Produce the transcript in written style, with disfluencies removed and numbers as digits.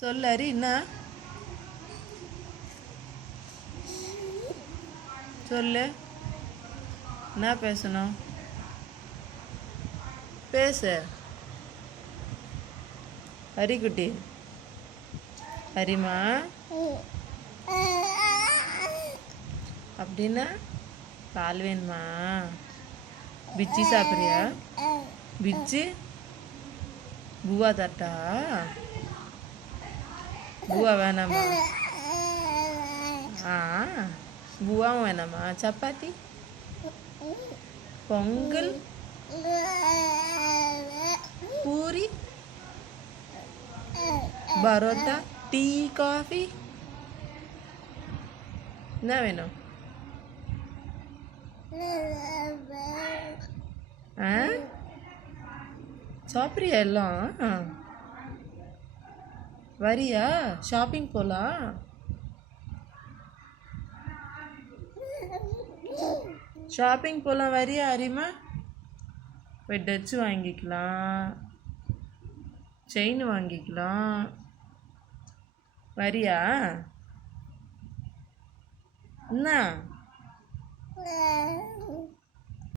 சொல்லு ஹரி. என்ன சொல்லு, என்ன பேசணும்? பேசு ஹரிக்குட்டி. ஹரிமா அப்படின்னா பால் வேணுமா? பிச்சி சாப்பிட்றியா? பிச்சி பூவா தட்டா? பூவா வேணாமா? ஆ, பூவாவும் வேணாமா? சப்பாத்தி, பொங்கல், பூரி, பரோட்டா, டீ, காஃபி, என்ன வேணும்? ஆ, சாப்பிட்றியா எல்லாம்? வரியா? ஷாப்பிங் போகலாம். ஷாப்பிங் போகலாம், வரியா ஹரிமா? போய் டச்சு வாங்கிக்கலாம், செயின் வாங்கிக்கலாம். வரியா? என்ன